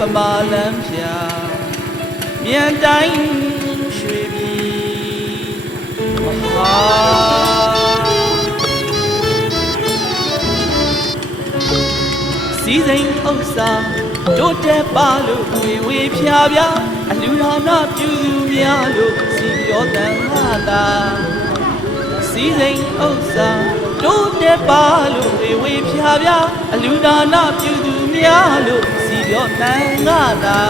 ပမာလံဖြာမြန်တိုင်းရွှေပြည်မဟာစီစိန်ဥစ္စာတို့တဲ့ပါလို့ဝေဖြာပြအလူဒါနပြုသူများလို့စီရောတန်လာတာစီစိန်ဥစ္စာတို့တဲ့ပါလို့ဝေဖြာပြအလူဒါနပြုသူများလို့စီရောတန်လာတာ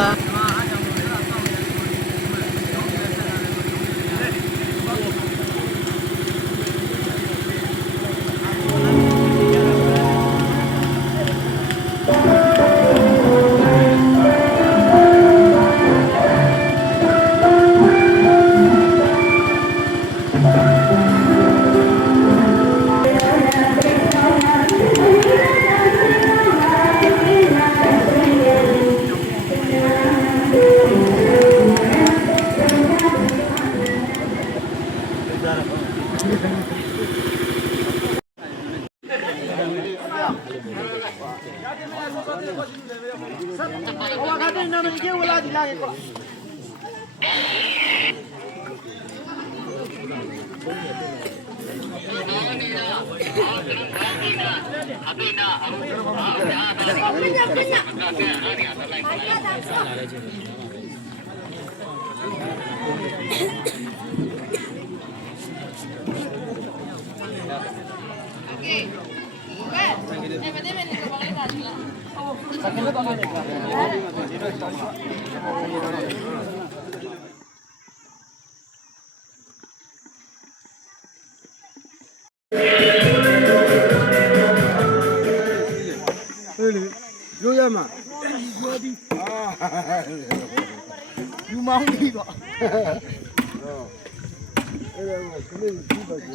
ရိုးရမှာယူမောင်းပြီးတော့အဲ့ဒါကခလေးပြီးပါကြ